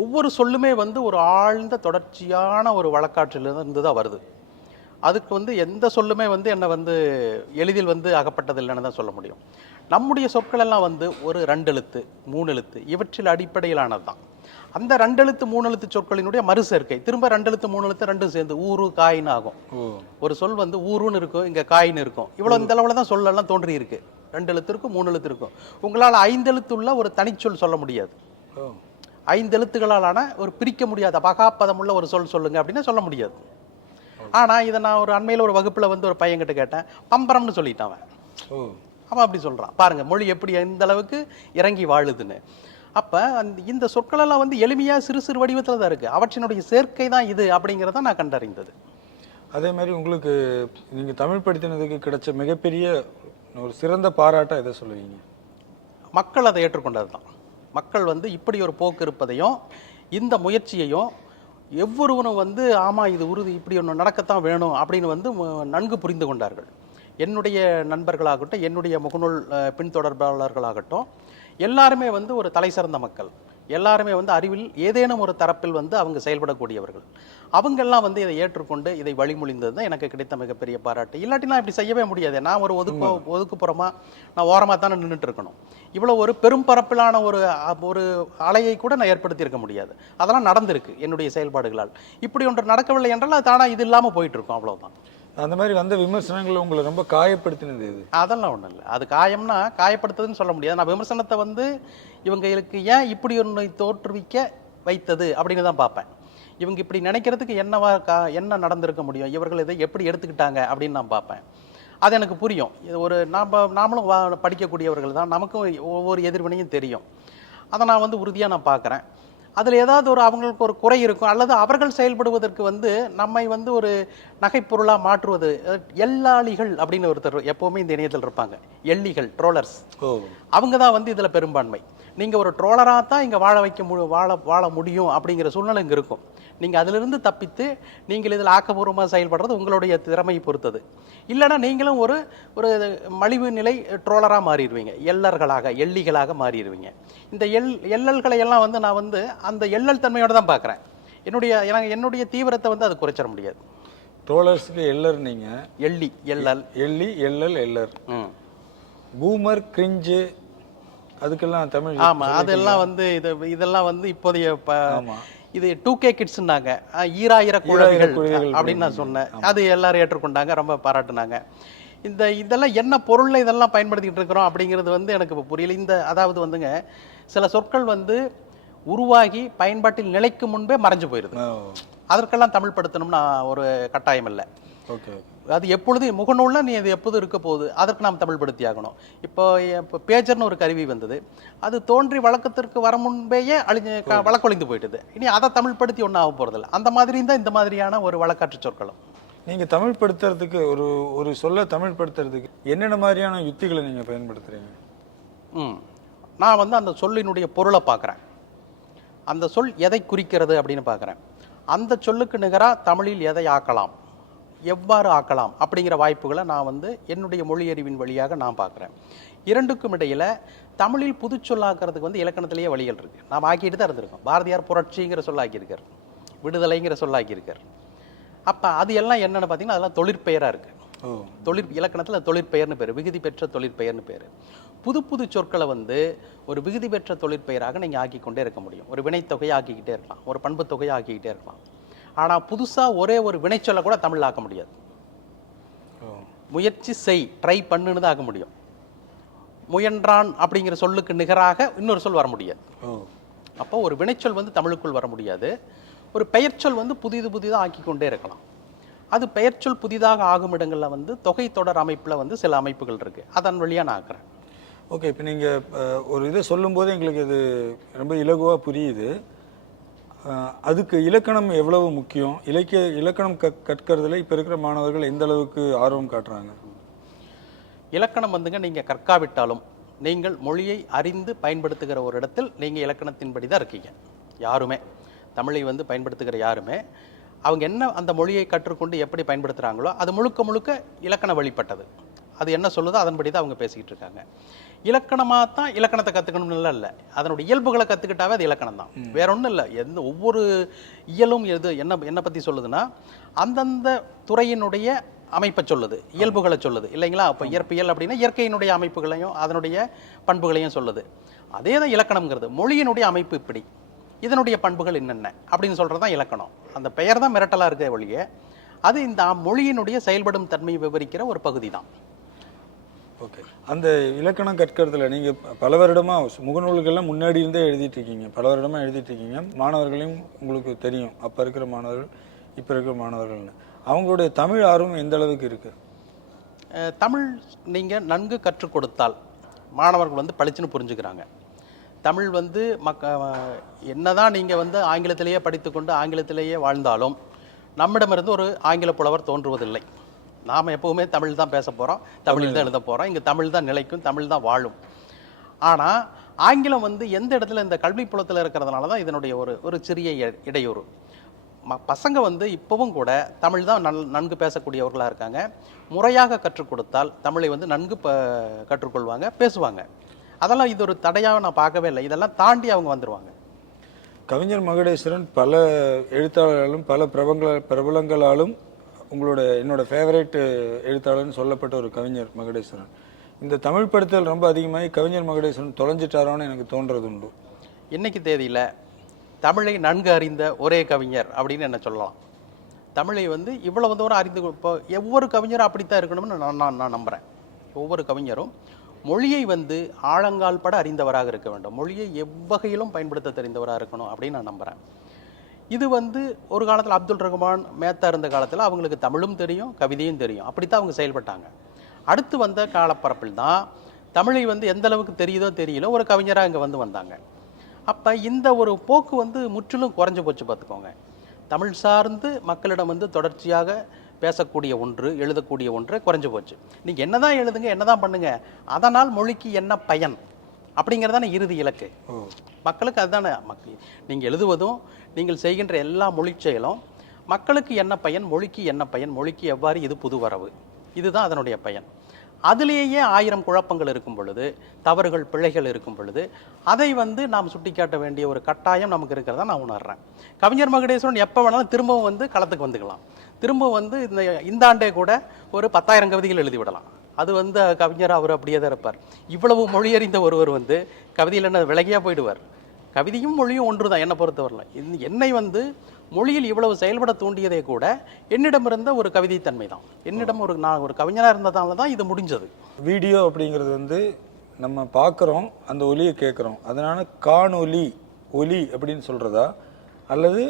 ஒவ்வொரு சொல்லுமே வந்து ஒரு ஆழ்ந்த தொடர்ச்சியான ஒரு வழக்காற்றிலிருந்து தான் வருது. அதுக்கு வந்து எந்த சொல்லுமே வந்து என்னை வந்து எளிதில் வந்து அகப்பட்டதில்லைன்னு தான் சொல்ல முடியும். நம்முடைய சொற்கள் எல்லாம் வந்து ஒரு 2 எழுத்து 3 எழுத்து இவற்றில் அடிப்படையிலானது தான். அந்த 2 எழுத்து 3 எழுத்து சொற்களினுடைய மறுசேர்க்கை, திரும்ப 2 எழுத்து 3 எழுத்து ரெண்டும் சேர்ந்து ஊரு காயின்னு ஆகும். ஒரு சொல் வந்து ஊருன்னு இருக்கும், இங்கே காயின்னு இருக்கும். இவ்வளோ இந்த அளவில் தான் சொல்லெல்லாம் தோன்றி இருக்கு. 2 எழுத்து இருக்கும், 3 எழுத்து இருக்கும். உங்களால் 5 எழுத்துள்ள ஒரு தனிச்சொல் சொல்ல முடியாது. 5 எழுத்துக்களாலான ஒரு பிரிக்க முடியாத பகாப்பதமுள்ள ஒரு சொல் சொல்லுங்க அப்படின்னு சொல்ல முடியாது. ஆனால் இதை நான் ஒரு அண்மையில் ஒரு வகுப்பில் வந்து ஒரு பையன்கிட்ட கேட்டேன், பம்பரம்னு சொல்லிட்டான் அவன். அவன் அப்படி சொல்கிறான், பாருங்கள் மொழி எப்படி எந்த அளவுக்கு இறங்கி வாழுதுன்னு. அப்போ இந்த சொற்களெல்லாம் வந்து எளிமையாக சிறு சிறு வடிவத்தில் தான் இருக்குது, அவற்றினுடைய சேர்க்கை தான் இது அப்படிங்கிறத நான் கண்டறிந்தது. அதே மாதிரி உங்களுக்கு நீங்கள் தமிழ் படித்தினதுக்கு கிடைச்ச மிகப்பெரிய ஒரு சிறந்த பாராட்டை எதை சொல்லுவீங்க? மக்கள் அதை ஏற்றுக்கொண்டது தான். மக்கள் வந்து இப்படி ஒரு போக்கு இருப்பதையும் இந்த முயற்சியையும் எவ்வொருவனும் வந்து ஆமாம் இது உறுதி, இப்படி ஒன்று நடக்கத்தான் வேணும் அப்படின்னு வந்து நன்கு புரிந்து கொண்டார்கள். என்னுடைய நண்பர்களாகட்டும், என்னுடைய முகநூல் பின்தொடர்பாளர்களாகட்டும், எல்லாருமே வந்து ஒரு தலை சிறந்த மக்கள். எல்லாருமே வந்து அறிவில் ஏதேனும் ஒரு தரப்பில் வந்து அவங்க செயல்படக்கூடியவர்கள். அவங்கெல்லாம் வந்து இதை ஏற்றுக்கொண்டு இதை வழிமொழிந்தது தான் எனக்கு கிடைத்த மிகப்பெரிய பாராட்டு. இல்லாட்டி நான் இப்படி செய்யவே முடியாது. நான் ஒரு ஒதுக்குப்புறமா நான் ஓரமாக தானே நின்றுட்டு இருக்கணும். இவ்வளோ ஒரு பெரும் பரப்பிலான ஒரு அலையை கூட நான் ஏற்படுத்தியிருக்க முடியாது. அதெல்லாம் நடந்திருக்கு என்னுடைய செயல்பாடுகளால். இப்படி ஒன்று நடக்கவில்லை என்றால் அது தானா இது இல்லாமல் போயிட்டு இருக்கும், அவ்வளோதான். அந்த மாதிரி வந்த விமர்சனங்கள் உங்களை ரொம்ப காயப்படுத்தினது இது? அதெல்லாம் ஒன்றும் இல்லை. அது காயம்னா காயப்படுத்துதுன்னு சொல்ல முடியாது. நான் விமர்சனத்தை வந்து இவங்களுக்கு ஏன் இப்படி ஒன்றை தோற்றுவிக்க வைத்தது அப்படின்னு தான் பார்ப்பேன். இவங்க இப்படி நினைக்கிறதுக்கு என்ன நடந்திருக்க முடியும், இவர்கள் இதை எப்படி எடுத்துக்கிட்டாங்க அப்படின்னு நான் பார்ப்பேன். அது எனக்கு புரியும். இது ஒரு நாமளும் படிக்கக்கூடியவர்கள் தான், நமக்கும் ஒவ்வொரு எதிர்வினையும் தெரியும். அதை நான் வந்து உறுதியாக நான் பார்க்குறேன். அதில் ஏதாவது அவங்களுக்கு ஒரு குறை இருக்கும், அல்லது அவர்கள் செயல்படுவதற்கு வந்து நம்மை வந்து ஒரு நகைப்பொருளாக மாற்றுவது. எள்ளாளிகள் அப்படின்னு ஒருத்தர் எப்போவுமே இந்த இணையத்தில் இருப்பாங்க, எள்ளிகள், ட்ரோலர்ஸ். அவங்க தான் வந்து இதில் பெரும்பான்மை. நீங்கள் ஒரு ட்ரோலராக தான் இங்கே வாழ முடியும் அப்படிங்கிற சூழ்நிலை இங்கே இருக்கும். நீங்கள் அதிலிருந்து தப்பித்து நீங்கள் இதில் ஆக்கப்பூர்வமாக செயல்படுறது உங்களுடைய திறமையை பொறுத்தது. இல்லைன்னா நீங்களும் ஒரு மலிவு நிலை ட்ரோலராக மாறிடுவீங்க, எள்ளிகளாக மாறிடுவீங்க. இந்த எள்ளல்களை எல்லாம் வந்து நான் வந்து அந்த எள்ளல் தன்மையோடு தான் பார்க்குறேன். என்னுடைய தீவிரத்தை வந்து அது குறைச்சிட முடியாது. ட்ரோலர்ஸுக்கு எல்லர், நீங்கள் எள்ளல், பூமர், கிரிஞ்சு, அதுக்கெல்லாம் தமிழ். ஆமாம், அதெல்லாம் வந்து இதெல்லாம் வந்து இப்போதைய இது 2K கிட்ஸ்னாங்க, ஈராயிர குழந்தைகள் அப்படின்னு நான் சொன்னேன். அது எல்லாரும் ஏற்றுக்கொண்டாங்க, ரொம்ப பாராட்டுனாங்க. இதெல்லாம் என்ன பொருள்ல இதெல்லாம் பயன்படுத்திக்கிட்டு இருக்கிறோம் அப்படிங்கிறது வந்து எனக்கு இப்போ புரியல. அதாவது வந்துங்க, சில சொற்கள் வந்து உருவாகி பயன்பாட்டில் நிலைக்கு முன்பே மறைஞ்சு போயிருது. அதற்கெல்லாம் தமிழ் படுத்தணும்னா ஒரு கட்டாயம் இல்லை. ஓகே. அது எப்பொழுதும் முகநூலில் நீ அது எப்போதும் இருக்க போகுது, அதற்கு நாம் தமிழ்படுத்தி ஆகணும். இப்போ பேஜர்னு ஒரு கருவி வந்தது, அது தோன்றி வழக்கத்திற்கு வர முன்பேயே வழக்கொழிந்து போயிட்டுது. இனி அதை தமிழ்படுத்தி ஒன்றும் ஆக போகிறதில்ல. அந்த மாதிரி தான் இந்த மாதிரியான ஒரு வழக்காற்று சொற்களும். நீங்கள் தமிழ்படுத்துறதுக்கு ஒரு சொல்ல தமிழ்படுத்துறதுக்கு என்னென்ன மாதிரியான யுத்திகளை நீங்கள் பயன்படுத்துகிறீங்க? நான் வந்து அந்த சொல்லினுடைய பொருளை பார்க்குறேன், அந்த சொல் எதை குறிக்கிறது அப்படின்னு பார்க்குறேன். அந்த சொல்லுக்கு நிகராக தமிழில் எதை ஆக்கலாம், எவ்வாறு ஆக்கலாம் அப்படிங்கிற வாய்ப்புகளை நான் வந்து என்னுடைய மொழியறிவின் வழியாக நான் பார்க்குறேன். இரண்டுக்கும் இடையில் தமிழில் புதுச்சொல்லாக்கிறதுக்கு வந்து இலக்கணத்திலேயே வழிகள் இருக்குது. நாம் ஆக்கிட்டு தான் இருந்திருக்கோம். பாரதியார் புரட்சிங்கிற சொல்லாக்கியிருக்கார், விடுதலைங்கிற சொல்லாக்கியிருக்கார். அப்போ அது எல்லாம் என்னென்னு பார்த்தீங்கன்னா அதெல்லாம் தொழிற்பெயராக இருக்குது. இலக்கணத்தில் தொழிற்பெயர்னு பேர், விகுதி பெற்ற தொழிற்பெயர்னு பேர். புது புது சொற்களை வந்து ஒரு விகுதி பெற்ற தொழிற்பெயராக நீங்கள் ஆக்கிக்கொண்டே இருக்க முடியும். ஒரு வினைத்தொகையை ஆக்கிக்கிட்டே இருக்கலாம், ஒரு பண்பு தொகையை ஆக்கிக்கிட்டே இருக்கலாம். ஆனால் புதுசாக ஒரே ஒரு வினைச்சொல்லை கூட தமிழில் ஆக்க முடியாது. முயற்சி செய், ட்ரை பண்ணுன்னு தான் ஆக்க முடியும். முயன்றான் அப்படிங்கிற சொல்லுக்கு நிகராக இன்னொரு சொல் வர முடியாது. அப்போ ஒரு வினைச்சொல் வந்து தமிழுக்குள் வர முடியாது. ஒரு பெயர்ச்சொல் வந்து புதிதாக ஆக்கிக்கொண்டே இருக்கலாம். அது பெயர்ச்சொல் புதிதாக ஆகும் இடங்களில் வந்து தொகை தொடர் அமைப்பில் வந்து சில அமைப்புகள் இருக்குது, அதன் வழியாக நான் ஆக்குறேன். ஓகே, இப்போ நீங்கள் ஒரு இதை சொல்லும்போது எங்களுக்கு இது ரொம்ப இலகுவாக புரியுது. அதுக்கு இலக்கணம் எவ்வளவு முக்கியம்? இலக்கணம் கற்கிறதுல இப்போ இருக்கிற மாணவர்கள் எந்த அளவுக்கு ஆர்வம் காட்டுறாங்க? இலக்கணம் வந்துங்க நீங்கள் கற்காவிட்டாலும் நீங்கள் மொழியை அறிந்து பயன்படுத்துகிற ஒரு இடத்தில் நீங்கள் இலக்கணத்தின்படி தான் இருக்கீங்க. யாருமே தமிழை வந்து பயன்படுத்துகிற யாருமே அவங்க என்ன அந்த மொழியை கற்றுக்கொண்டு எப்படி பயன்படுத்துகிறாங்களோ அது முழுக்க முழுக்க இலக்கண வழிபட்டது. அது என்ன சொல்லுதோ அதன்படி தான் அவங்க பேசிக்கிட்டு இருக்காங்க. இலக்கணமாக தான் இலக்கணத்தை கற்றுக்கணும்னு இல்லை, அதனுடைய இயல்புகளை கற்றுக்கிட்டாவே அது இலக்கணம் தான், வேற ஒன்றும் இல்லை. ஒவ்வொரு இயலும் எது என்ன பற்றி சொல்லுதுன்னா அந்தந்த துறையினுடைய அமைப்பை சொல்லுது, இயல்புகளை சொல்லுது இல்லைங்களா? அப்போ இயற்பியல் அப்படின்னா இயற்கையினுடைய அமைப்புகளையும் அதனுடைய பண்புகளையும் சொல்லுது. அதே தான் இலக்கணம்ங்கிறது. மொழியினுடைய அமைப்பு இப்படி, இதனுடைய பண்புகள் என்னென்ன அப்படின்னு சொல்கிறது தான் இலக்கணம். அந்த பெயர் தான் மிரட்டலாக இருக்க வழியே, அது இந்த மொழியினுடைய செயல்படும் தன்மையை விவரிக்கிற ஒரு பகுதி தான். ஓகே, அந்த இலக்கணம் கற்கிறதுல நீங்கள் பல வருடமாக முகநூல்கள்லாம் முன்னாடி இருந்தே எழுதிட்டு இருக்கீங்க, பல வருடமாக எழுதிட்டு இருக்கீங்க. மாணவர்களையும் உங்களுக்கு தெரியும், அப்போ இருக்கிற மாணவர்கள் இப்போ இருக்கிற மாணவர்கள்னு. அவங்களுடைய தமிழ் ஆர்வம் எந்த அளவுக்கு இருக்குது? தமிழ் நீங்கள் நன்கு கற்றுக் கொடுத்தால் மாணவர்கள் வந்து பளிச்சுன்னு புரிஞ்சுக்கிறாங்க. தமிழ் வந்து என்னதான் நீங்கள் வந்து ஆங்கிலத்திலேயே படித்துக்கொண்டு ஆங்கிலத்திலேயே வாழ்ந்தாலும் நம்மிடமிருந்து ஒரு ஆங்கில புலவர் தோன்றுவதில்லை. நாம் எப்போவுமே தமிழ் தான் பேச போகிறோம், தமிழ் தான் எழுத போகிறோம், இங்கே தமிழ் தான் நிலைக்கும், தமிழ் தான் வாழும். ஆனால் ஆங்கிலம் வந்து எந்த இடத்துல இந்த கல்வி புலத்தில் இருக்கிறதுனால தான் இதனுடைய ஒரு சிறிய இடையூறு. பசங்க வந்து இப்போவும் கூட தமிழ் தான் நன்கு பேசக்கூடியவர்களாக இருக்காங்க. முறையாக கற்றுக் கொடுத்தால் தமிழை வந்து நன்கு கற்றுக்கொள்வாங்க, பேசுவாங்க. அதெல்லாம் இது ஒரு தடையாக நான் பார்க்கவே இல்லை. இதெல்லாம் தாண்டி அவங்க வந்துடுவாங்க. கவிஞர் மகுடேஸ்வரன் பல எழுத்தாளர்களும் பல பிரபலங்களாலும் என்னோட ஃபேவரேட் எழுத்தாளர்னு சொல்லப்பட்ட ஒரு கவிஞர் மகுடேஸ்வரன். இந்த தமிழ் படுத்தல் ரொம்ப அதிகமாகி கவிஞர் மகுடேஸ்வரன் தொலைஞ்சிட்டாரோன்னு எனக்கு தோன்றது உண்டு. இன்னைக்கு தேதியில் தமிழை நன்கு அறிந்த ஒரே கவிஞர் அப்படின்னு என்ன சொல்லலாம். தமிழை வந்து இவ்வளவு தூரம் அறிந்து, இப்போ ஒவ்வொரு கவிஞரும் அப்படித்தான் இருக்கணும்னு நான் நம்புகிறேன். ஒவ்வொரு கவிஞரும் மொழியை வந்து ஆழங்கால் பட அறிந்தவராக இருக்க வேண்டும், மொழியை எவ்வகையிலும் பயன்படுத்த தெரிந்தவராக இருக்கணும் அப்படின்னு நான் நம்புகிறேன். இது வந்து ஒரு காலத்தில் அப்துல் ரஹ்மான் மேத்தா இருந்த காலத்தில் அவங்களுக்கு தமிழும் தெரியும், கவிதையும் தெரியும், அப்படித்தான் அவங்க செயல்பட்டாங்க. அடுத்து வந்த காலப்பரப்பில் தான் தமிழை வந்து எந்த அளவுக்கு தெரியுதோ தெரியல ஒரு கவிஞராக இங்கே வந்தாங்க. அப்போ இந்த ஒரு போக்கு வந்து முற்றிலும் குறைஞ்சு போச்சு பார்த்துக்கோங்க. தமிழ் சார்ந்து மக்களிடம் வந்து தொடர்ச்சியாக பேசக்கூடிய ஒன்று, எழுதக்கூடிய ஒன்று குறைஞ்சு போச்சு. நீங்கள் என்னதான் எழுதுங்க, என்னதான் பண்ணுங்க, அதனால் மொழிக்கு என்ன பயன் அப்படிங்கிறதான இறுதி இலக்கு. மக்களுக்கு அதுதானே. நீங்கள் எழுதுவதும் நீங்கள் செய்கின்ற எல்லா மொழி செயலும் மக்களுக்கு என்ன பயன், மொழிக்கு என்ன பயன், மொழிக்கு எவ்வாறு இது புது வரவு, இதுதான் அதனுடைய பயன். அதிலேயே 1000 குழப்பங்கள் இருக்கும் பொழுது, தவறுகள் பிழைகள் இருக்கும் பொழுது அதை வந்து நாம் சுட்டிக்காட்ட வேண்டிய ஒரு கட்டாயம் நமக்கு இருக்கிறதா நான் உணர்றேன். கவிஞர் மகுடேஸ்வரன் எப்போ வேணாலும் திரும்பவும் வந்து களத்துக்கு வந்துக்கலாம். திரும்ப வந்து இந்த ஆண்டே கூட ஒரு 10,000 கவிதைகள் எழுதிவிடலாம். அது வந்து கவிஞர் அவர் அப்படியே தான் இருப்பார். இவ்வளவு மொழியறிந்த ஒருவர் வந்து கவிதையில் என்ன விலகியா போயிடுவார். கவிதையும் மொழியும் ஒன்று தான் என்னை பொறுத்தவரையில். என்னை வந்து மொழியில் இவ்வளவு செயல்பட தூண்டியதே கூட என்னிடம் இருந்த ஒரு கவிதைத்தன்மை தான். என்னிடம் நான் ஒரு கவிஞராக இருந்ததால தான் இது முடிஞ்சது. வீடியோ அப்படிங்கிறது வந்து நம்ம பார்க்குறோம், அந்த ஒலியை கேட்குறோம், அதனால காணொலி ஒலி அப்படின்னு சொல்கிறதா, அல்லது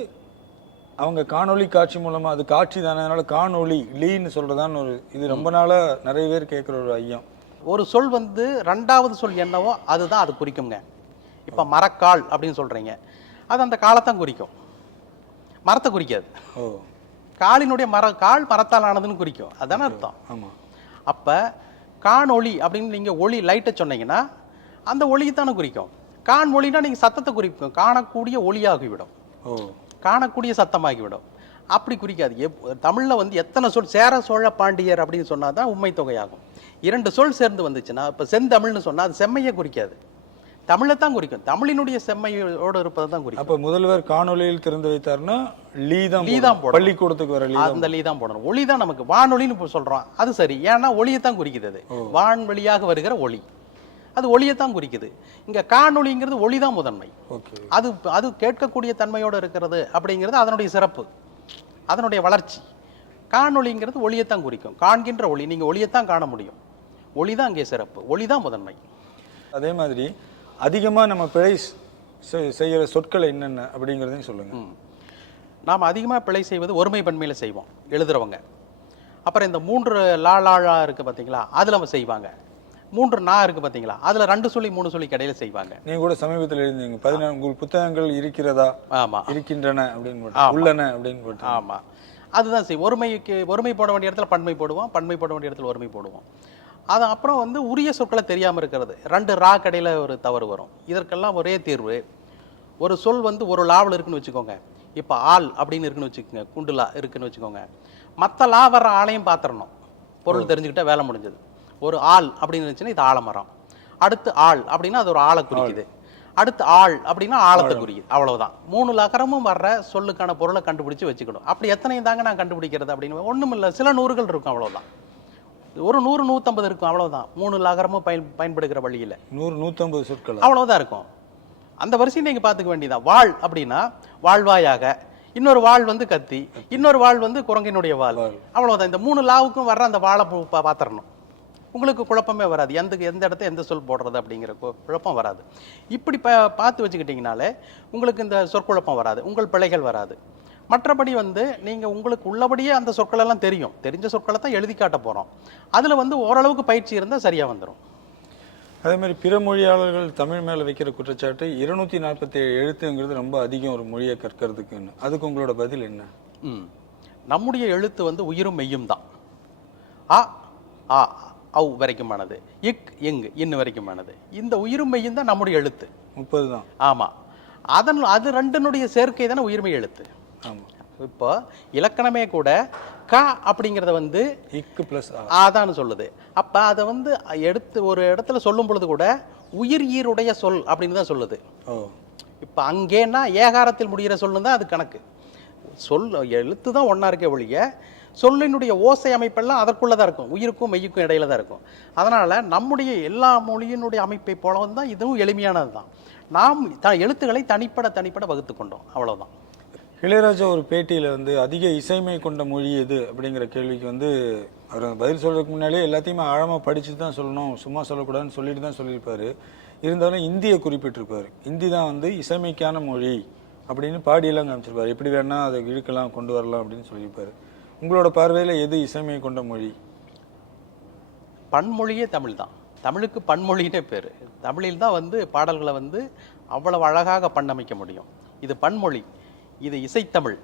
அவங்க காணொளி காட்சி மூலமா, அது காட்சி தானே, அதனால காணொளி லீன்னு சொல்றதான்னு ஒரு இது ரொம்ப நாளா நிறைய பேர் கேட்குற ஒரு ஐயம். ஒரு சொல் வந்து ரெண்டாவது சொல் என்னவோ அதுதான் அது குறிக்குங்க. இப்போ மரக்கால் அப்படின்னு சொல்றீங்க, அது அந்த காலத்தான் குறிக்கும், மரத்தை குறிக்காது. ஓ, காலினுடைய கால் மரத்தால் ஆனதுன்னு குறிக்கும், அதானே அர்த்தம். ஆமா. அப்போ காணொளி அப்படின்னு நீங்கள் ஒளி லைட்டை சொன்னீங்கன்னா அந்த ஒளியைத்தானே குறிக்கும். காண் ஒளினா நீங்கள் சத்தத்தை குறிக்கும், காணக்கூடிய ஒளியாகிவிடும், ஓ, காணக்கூடிய சத்தமாகிவிடும். அப்படி குறிக்காது. தமிழில் வந்து எத்தனை சொல், சேர சோழ பாண்டியர் அப்படின்னு சொன்னால் தான் உண்மை தொகையாகும். 2 சொல் சேர்ந்து வந்துச்சுன்னா, இப்போ செந்தமிழ்னு சொன்னால் அது செம்மையை குறிக்காது, தமிழை தான் குறிக்கும், தமிழினுடைய செம்மையோடு இருப்பதை தான் குறிக்கும். அப்போ முதல்வர் காணொலியில் திறந்து வைத்தார்னா லீ தான் போடணும். பள்ளிக்கூடத்துக்கு வர லீ, அந்த லீ தான் போடணும். ஒளி தான் நமக்கு வானொலின்னு இப்போ சொல்கிறோம், அது சரி, ஏன்னா ஒளியை தான் குறிக்குது. அது வான்வழியாக வருகிற ஒளி, அது ஒளியை தான் குறிக்குது. இங்கே காணொலிங்கிறது ஒளி தான் முதன்மை. அது அது கேட்கக்கூடிய தன்மையோடு இருக்கிறது அப்படிங்கிறது அதனுடைய சிறப்பு, அதனுடைய வளர்ச்சி. காணொலிங்கிறது ஒளியைத்தான் குறிக்கும், காண்கின்ற ஒளி, நீங்கள் ஒளியைத்தான் காண முடியும், ஒளி தான் அங்கே சிறப்பு, ஒளி தான் முதன்மை. அதே மாதிரி அதிகமாக நம்ம பிழை செய்கிற சொற்கள் என்னென்ன அப்படிங்கிறதையும் சொல்லுங்கள். நாம் அதிகமாக பிழை செய்வது ஒருமை பன்மையில் செய்வோம் எழுதுறவங்க. அப்புறம் இந்த 3 லாழா இருக்குது பார்த்தீங்களா, அதில் அவங்க செய்வாங்க. 3 நா இருக்குது பார்த்தீங்களா, அதில் 2 சொல்லி 3 சொல்லி கடையில் செய்வாங்க. நீங்கள் கூட சமீபத்தில் எழுந்தீங்க 14 உங்கள் புத்தகங்கள் இருக்கிறதா, ஆமாம், இருக்கின்றன அப்படின்னு, உள்ளன அப்படின்னு போட்டு. ஆமாம், அதுதான் செய்வோம். ஒருமை போட வேண்டிய இடத்துல பன்மை போடுவோம், பன்மை போட வேண்டிய இடத்துல ஒருமை போடுவோம். அது அப்புறம் வந்து உரிய சொற்களை தெரியாமல் இருக்கிறது, 2 ரா கடையில் ஒரு தவறு வரும். இதற்கெல்லாம் ஒரே தீர்வு, ஒரு சொல் வந்து ஒரு லாவில் இருக்குன்னு வச்சுக்கோங்க. இப்போ ஆள் அப்படின்னு இருக்குன்னு வச்சுக்கோங்க, குண்டுலா இருக்குன்னு வச்சுக்கோங்க. மற்ற லா வர்ற ஆளையும் பார்த்துடணும், பொருள் தெரிஞ்சுக்கிட்டா வேலை முடிஞ்சது. ஒரு ஆள் அப்படின்னு இருந்துச்சுன்னா இது ஆலமரம், அடுத்து ஆள் அப்படின்னா அது ஒரு ஆளை குறிக்குது, அடுத்து ஆள் அப்படின்னா ஆழத்தை குறிக்குது, அவ்வளவுதான். 3 லகரமும் வர்ற சொல்லுக்கான பொருளை கண்டுபிடிச்சு வச்சுக்கணும். அப்படி எத்தனையும் தாங்க நான் கண்டுபிடிக்கிறது அப்படின்னு ஒன்றும் இல்லை, சில நூறுகள் இருக்கும், அவ்வளோதான். ஒரு 100 150 இருக்கும், அவ்வளவுதான். 3 லகரமும் பயன்படுகிற வழியில் 100 150 சொற்கள் அவ்வளவுதான் இருக்கும். அந்த வரிசையை நீங்க பார்த்துக்க வேண்டியதான். வாழ் அப்படின்னா வாழ்வாயாக, இன்னொரு வாழ் வந்து கத்தி, இன்னொரு வாழ் வந்து குரங்கினுடைய வாழ், அவ்வளவுதான். இந்த 3 லாவுக்கும் வர்ற அந்த வாழை பார்த்துடணும், உங்களுக்கு குழப்பமே வராது. எந்த இடத்த எந்த சொல் போடுறது அப்படிங்கிற குழப்பம் வராது. இப்படி பார்த்து வச்சுக்கிட்டிங்கனாலே உங்களுக்கு இந்த சொற்குழப்பம் வராது, உங்கள் பிழைகள் வராது. மற்றபடி வந்து நீங்கள் உங்களுக்கு உள்ளபடியே அந்த சொற்களெல்லாம் தெரியும், தெரிஞ்ச சொற்களை தான் எழுதி காட்ட போகிறோம். அதில் வந்து ஓரளவுக்கு பயிற்சி இருந்தால் சரியாக வந்துடும். அதே மாதிரி பிற மொழியாளர்கள் தமிழ் மேலே வைக்கிற குற்றச்சாட்டு 247 எழுத்துங்கிறது ரொம்ப அதிகம் ஒரு மொழியை கற்கிறதுக்குன்னு. அதுக்கு உங்களோட பதில் என்ன? நம்முடைய எழுத்து வந்து உயிரும் மெய்யும் தான். ஆ ஆ ஔ வரைக்குமானது, இக் இங் இன்னு வரைக்குமானது. இந்த உயிரும் மெய்யும் தான் நம்முடைய எழுத்து. 30 தான். ஆமாம், அது 2னுடைய சேர்க்கை தானே உயிர்மெய் எழுத்து. ஆமாம். இப்போ இலக்கணமே கூட க அப்படிங்கிறத வந்து இக்கு பிளஸ் ஆதான்னு சொல்லுது. அப்போ அதை வந்து எடுத்து ஒரு இடத்துல சொல்லும் பொழுது கூட உயிர் ஈருடைய சொல் அப்படின்னு தான் சொல்லுது. இப்போ அங்கேன்னா ஏகாரத்தில் முடிகிற சொல்லுன்னு தான் அது கணக்கு. சொல் எழுத்து தான் ஒன்றா இருக்க ஒழிய சொல்லினுடைய ஓசை அமைப்பெல்லாம் அதற்குள்ளே தான் இருக்கும், உயிருக்கும் மெய்யுக்கும் இடையில தான் இருக்கும். அதனால் நம்முடைய எல்லா மொழியினுடைய அமைப்பை போல தான் இதுவும் எளிமையானது தான். நாம் எழுத்துக்களை தனிப்பட வகுத்து கொண்டோம், அவ்வளோதான். இளையராஜா ஒரு பேட்டியில் வந்து அதிக இசைமை கொண்ட மொழி எது அப்படிங்கிற கேள்விக்கு வந்து அவர் பதில் சொல்றதுக்கு முன்னாலே எல்லாத்தையுமே ஆழமாக படிச்சுட்டு தான் சொல்லணும், சும்மா சொல்லக்கூடாதுன்னு சொல்லிட்டு தான் சொல்லியிருப்பாரு. இருந்தாலும் இந்தியை குறிப்பிட்டிருப்பார். இந்தி தான் வந்து இசைமைக்கான மொழி அப்படின்னு பாடியெல்லாம் காமிச்சிருப்பார். எப்படி வேணா அதை இழுக்கலாம், கொண்டு வரலாம் அப்படின்னு சொல்லியிருப்பாரு. உங்களோட பார்வையில் எது இசைமை கொண்ட மொழி? பன்மொழியே தமிழ் தான். தமிழுக்கு பன்மொழினே பேர். தமிழில் தான் வந்து பாடல்களை வந்து அவ்வளவு அழகாக பண்ணமைக்க முடியும். இது பன்மொழி, இது இசைத்தமிழ்.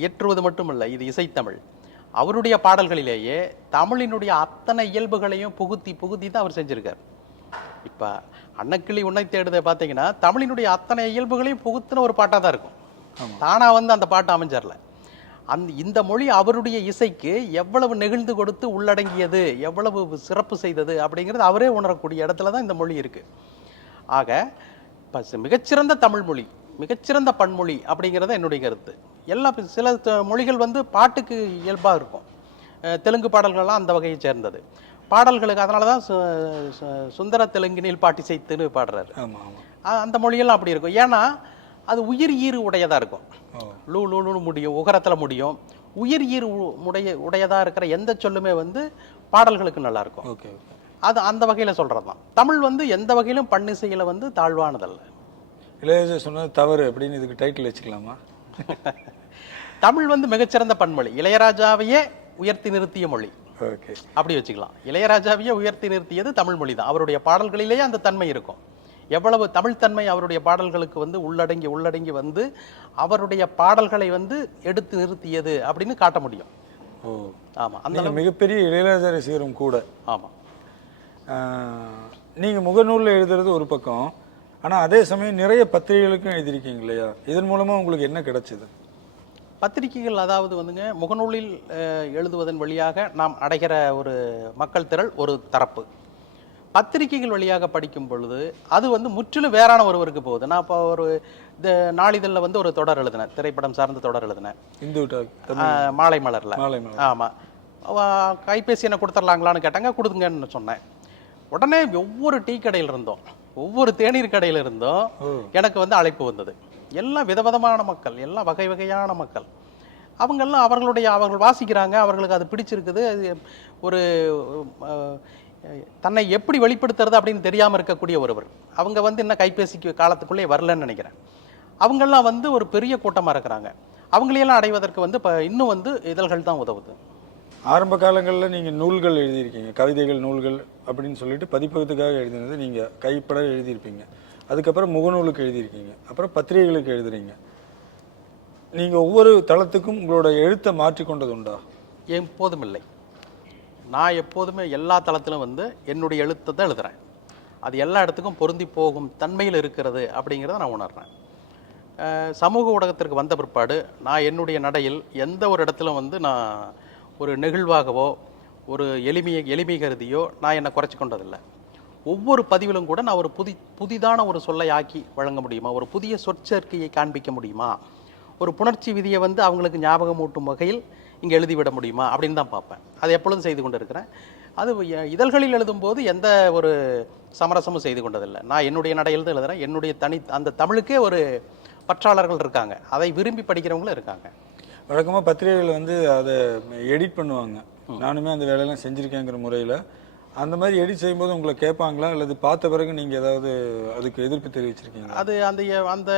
இயற்றுவது மட்டுமல்ல, இது இசைத்தமிழ். அவருடைய பாடல்களிலேயே தமிழினுடைய அத்தனை இயல்புகளையும் புகுத்தி தான் அவர் செஞ்சிருக்கார். இப்போ அன்னக்கிளி உன்னை தேடுதை பார்த்தீங்கன்னா தமிழினுடைய அத்தனை இயல்புகளையும் புகுத்தின ஒரு பாட்டாக தான் இருக்கும். தானா வந்து அந்த பாட்டு அமைஞ்சிடல. இந்த மொழி அவருடைய இசைக்கு எவ்வளவு நெகிழ்ந்து கொடுத்து உள்ளடங்கியது, எவ்வளவு சிறப்பு செய்தது அப்படிங்கிறது அவரே உணரக்கூடிய இடத்துல தான் இந்த மொழி இருக்கு. ஆக மிகச்சிறந்த தமிழ் மொழி, மிகச்சிறந்த பன்மொழி அப்படிங்கிறத என்னுடைய கருத்து. சில மொழிகள் வந்து பாட்டுக்கு இயல்பாக இருக்கும். தெலுங்கு பாடல்கள்லாம் அந்த வகையை சேர்ந்தது பாடல்களுக்கு. அதனால தான் சுந்தர தெலுங்கினில் பாட்டிசைத்துன்னு பாடுறாரு. அந்த மொழியெல்லாம் அப்படி இருக்கும். ஏன்னா அது உயிர் ஈறு உடையதாக இருக்கும். லூ லூன்னு முடியும், உகரத்தில் முடியும். உயிர் ஈறு உடையதாக இருக்கிற எந்த சொல்லுமே வந்து பாடல்களுக்கு நல்லா இருக்கும். அது அந்த வகையில் சொல்கிறது தான். தமிழ் வந்து எந்த வகையிலும் பண்ணிசையில் வந்து தாழ்வானதல்ல. இளையராஜா சொன்னது தவறு அப்படின்னு இதுக்கு டைட்டில் வச்சுக்கலாமா? தமிழ் வந்து மிகச்சிறந்த பன்மொழி. இளையராஜாவையே உயர்த்தி நிறுத்திய மொழி. ஓகே, அப்படி வச்சுக்கலாம். இளையராஜாவையே உயர்த்தி நிறுத்தியது தமிழ் மொழி தான். அவருடைய பாடல்களிலேயே அந்த தன்மை இருக்கும். எவ்வளவு தமிழ் தன்மை அவருடைய பாடல்களுக்கு வந்து உள்ளடங்கி வந்து அவருடைய பாடல்களை வந்து எடுத்து நிறுத்தியது அப்படின்னு காட்ட முடியும். ஓ ஆமா, அந்த நீங்க மிகப்பெரிய இளையராஜா ரசிகரும் கூட. ஆமா. நீங்க முகநூலில் எழுதுறது ஒரு பக்கம், ஆனா அதே சமயம் நிறைய பத்திரிகைகளுக்கும் எழுதியிருக்கீங்க இல்லையா? இதன் மூலமா உங்களுக்கு என்ன கிடைச்சது? பத்திரிகைகள் அதாவது வந்துங்க, முகநூலில் எழுதுவதன் வழியாக நாம் அடைகிற ஒரு மக்கள் திரள் ஒரு தரப்பு. பத்திரிகைகள் வழியாக படிக்கும் பொழுது அது வந்து முற்றிலும் வேறான ஒருவருக்கு போகுது. நான் இப்போ ஒரு நாளிதழில் வந்து ஒரு தொடர் எழுதினேன், திரைப்படம் சார்ந்த தொடர் எழுதினேன், இந்து மாலை மலர்ல. ஆமா, கைபேசி என்ன கொடுத்துடலாங்களான்னு கேட்டாங்க, கொடுங்கன்னு சொன்னேன். உடனே ஒவ்வொரு டீ கடையில் இருந்தோம், ஒவ்வொரு தேநீர் கடையில் இருந்தோம் எனக்கு வந்து அழைப்பு வந்தது. எல்லாம் விதவிதமான மக்கள், எல்லாம் வகை வகையான மக்கள். அவங்கெல்லாம் அவர்கள் வாசிக்கிறாங்க, அவர்களுக்கு அது பிடிச்சிருக்குது. ஒரு தன்னை எப்படி வெளிப்படுத்துறது அப்படின்னு தெரியாமல் இருக்கக்கூடிய ஒருவர், அவங்க வந்து இன்னும் கைபேசிக்கு காலத்துக்குள்ளே வரலன்னு நினைக்கிறேன். அவங்கெல்லாம் வந்து ஒரு பெரிய கூட்டமாக இருக்கிறாங்க. அவங்களையெல்லாம் அடைவதற்கு வந்து இப்போ இன்னும் வந்து இதழ்கள் தான் உதவுது. ஆரம்ப காலங்களில் நீங்கள் நூல்கள் எழுதியிருக்கீங்க, கவிதைகள் நூல்கள் அப்படின்னு சொல்லிட்டு பதிப்பகத்துக்காக எழுதினது நீங்கள் கைப்பட எழுதியிருப்பீங்க. அதுக்கப்புறம் முகநூலுக்கு எழுதியிருக்கீங்க, அப்புறம் பத்திரிகைகளுக்கு எழுதுறீங்க. நீங்கள் ஒவ்வொரு தளத்துக்கும் உங்களோட எழுத்தை மாற்றிக்கொண்டது உண்டா? எப்போதும் இல்லை. நான் எப்போதுமே எல்லா தளத்திலும் வந்து என்னுடைய எழுத்தை தான் எழுதுகிறேன். அது எல்லா இடத்துக்கும் பொருந்தி போகும் தன்மையில் இருக்கிறது அப்படிங்கிறத நான் உணர்றேன். சமூக ஊடகத்திற்கு வந்த பிற்பாடு நான் என்னுடைய நடையில் எந்த ஒரு இடத்துல வந்து நான் ஒரு நெகிழ்வாகவோ ஒரு எளிமை கருதியோ நான் என்னை குறைச்சி கொண்டதில்லை. ஒவ்வொரு பதிவிலும் கூட நான் ஒரு புதிதான ஒரு சொல்லை ஆக்கி வழங்க முடியுமா, ஒரு புதிய சொற்சேர்க்கையை காண்பிக்க முடியுமா, ஒரு புணர்ச்சி விதியை வந்து அவங்களுக்கு ஞாபகம் ஊட்டும் வகையில் இங்கே எழுதிவிட முடியுமா அப்படின்னு தான் பார்ப்பேன். அதை எப்பொழுதும் செய்து கொண்டு இருக்கிறேன். அது இதழ்களில் எழுதும்போது எந்த ஒரு சமரசமும் செய்து கொண்டதில்லை. நான் என்னுடைய நடையில் தான் எழுதுகிறேன். என்னுடைய அந்த தமிழுக்கே ஒரு பற்றாளர்கள் இருக்காங்க, அதை விரும்பி படிக்கிறவங்களும் இருக்காங்க. வழக்கமாக பத்திரிகைகள் வந்து அதை எடிட் பண்ணுவாங்க, நானுமே அந்த வேலையெல்லாம் செஞ்சுருக்கேங்கிற முறையில். அந்த மாதிரி எடிட் செய்யும்போது உங்களை கேட்பாங்களா, அல்லது பார்த்த பிறகு நீங்கள் ஏதாவது அதுக்கு எதிர்ப்பு தெரிவிச்சிருக்கீங்க? அது அந்த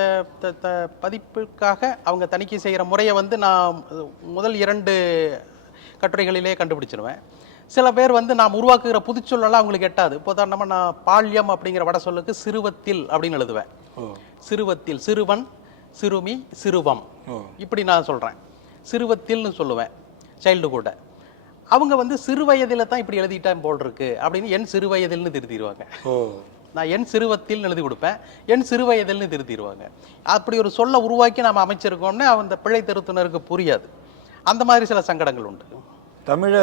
பதிப்புக்காக அவங்க தணிக்கை செய்கிற முறையை வந்து நான் முதல் 2 கட்டுரைகளிலே கண்டுபிடிச்சிருவேன். சில பேர் வந்து நாம் உருவாக்குகிற புதுச்சொல்லாம் அவங்களுக்கு எட்டாது. இப்போ உதாரணமாக நான் பால்யம் அப்படிங்கிற வட சொல்லுக்கு சிறுவத்தில் அப்படின்னு எழுதுவேன். சிறுவத்தில், சிறுவன், சிறுமி, சிறுவம், இப்படி நான் சொல்கிறேன். சிறுவத்தில்னு சொல்லுவேன் சைல்டுஹுட்டை. அவங்க வந்து சிறு வயதில் தான் இப்படி எழுதிட்டேன் போல் இருக்கு அப்படின்னு என் சிறு வயதில்னு திருத்திடுவாங்க. நான் என் சிறுவத்தில் எழுதி கொடுப்பேன், என் சிறு வயதில்னு திருத்திடுவாங்க. அப்படி ஒரு சொல்ல உருவாக்கி நாம் அமைச்சிருக்கோம்னு அந்த பிழை திருத்துனருக்கு புரியாது. அந்த மாதிரி சில சங்கடங்கள் உண்டு. தமிழை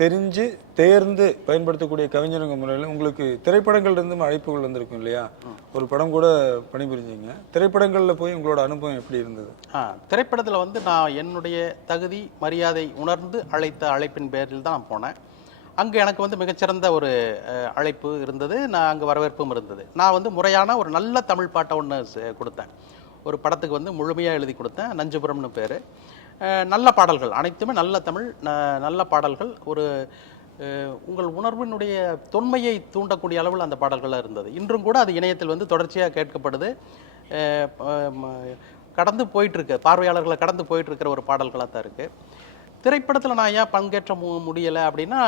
தெரிஞ்சு தேர்ந்து பயன்படுத்தக்கூடிய கவிஞருங்க முறையில் உங்களுக்கு திரைப்படங்கள் இருந்தும் அழைப்புகள் வந்திருக்கும் இல்லையா? ஒரு படம் கூட பணிபுரிஞ்சிங்க. திரைப்படங்களில் போய் உங்களோட அனுபவம் எப்படி இருந்தது? திரைப்படத்தில் வந்து நான் என்னுடைய தகுதி மரியாதை உணர்ந்து அழைத்த அழைப்பின் பேரில் தான் போனேன். அங்கே எனக்கு வந்து மிகச்சிறந்த ஒரு அழைப்பு இருந்தது, நான் அங்கே வரவேற்பும் இருந்தது. நான் வந்து முறையான ஒரு நல்ல தமிழ் பாட்டை ஒன்று கொடுத்தேன். ஒரு படத்துக்கு வந்து முழுமையாக எழுதி கொடுத்தேன், நஞ்சுபுரம்னு பேர். நல்ல பாடல்கள், அனைத்துமே நல்ல தமிழ் நல்ல பாடல்கள். ஒரு உங்கள் உணர்வினுடைய தொன்மையை தூண்டக்கூடிய அளவில் அந்த பாடல்களாக இருந்தது. இன்றும் கூட அது இணையத்தில் வந்து தொடர்ச்சியாக கேட்கப்படுது. கடந்து போயிட்டுருக்கு, பார்வையாளர்களை கடந்து போயிட்டுருக்கிற ஒரு பாடல்களாக தான் இருக்குது. திரைப்படத்தில் நான் ஏன் பங்கேற்ற முடியலை அப்படின்னா,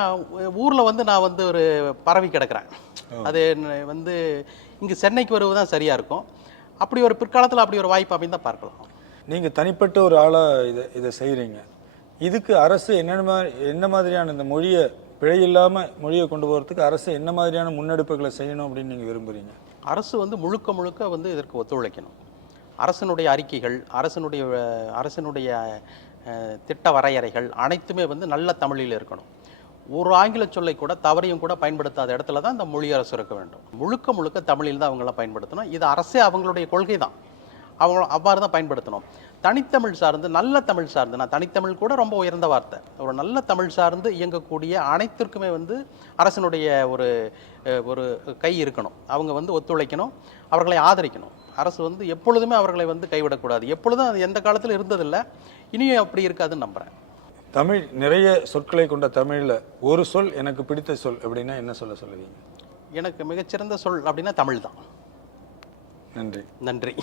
ஊரில் வந்து நான் வந்து ஒரு பரவி கிடக்கிறேன். அது வந்து இங்கே சென்னைக்கு வருவது தான் சரியாக இருக்கும். அப்படி ஒரு பிற்காலத்தில் அப்படி ஒரு வாய்ப்பு அமைந்தால் பார்க்கலாம். நீங்கள் தனிப்பட்ட ஒரு ஆளாக இதை செய்கிறீங்க. இதுக்கு அரசு என்ன மாதிரியான இந்த மொழியை பிழை இல்லாமல் மொழியை கொண்டு போகிறதுக்கு அரசு என்ன மாதிரியான முன்னெடுப்புகளை செய்யணும் அப்படின்னு நீங்கள் விரும்புகிறீங்க? அரசு வந்து முழுக்க வந்து இதற்கு ஒத்துழைக்கணும். அரசினுடைய அறிக்கைகள், அரசினுடைய திட்ட வரையறைகள் அனைத்துமே வந்து நல்ல தமிழில் இருக்கணும். ஒரு ஆங்கில சொல்லை கூட தவறையும் கூட பயன்படுத்தாத இடத்துல தான் இந்த மொழி அரசு இருக்க வேண்டும். முழுக்க தமிழில் தான் அவங்களாம் பயன்படுத்தணும். இது அரசே அவங்களுடைய கொள்கை தான், அவங்க அவ்வாறு தான் பயன்படுத்தணும். தனித்தமிழ் சார்ந்து, நல்ல தமிழ் சார்ந்து, நான் தனித்தமிழ் கூட ரொம்ப உயர்ந்த வார்த்தை, ஒரு நல்ல தமிழ் சார்ந்து இயங்கக்கூடிய அனைத்திற்குமே வந்து அரசினுடைய ஒரு கை இருக்கணும். அவங்க வந்து ஒத்துழைக்கணும், அவர்களை ஆதரிக்கணும். அரசு வந்து எப்பொழுதுமே அவர்களை வந்து கைவிடக்கூடாது. எப்பொழுதும் அது எந்த காலத்தில் இருந்ததில்லை, இனியும் அப்படி இருக்காதுன்னு நம்புகிறேன். தமிழ் நிறைய சொற்களை கொண்ட தமிழில் ஒரு சொல் எனக்கு பிடித்த சொல் அப்படின்னா என்ன சொல்லுவீங்க? எனக்கு மிகச்சிறந்த சொல் அப்படின்னா தமிழ் தான். நன்றி. நன்றி.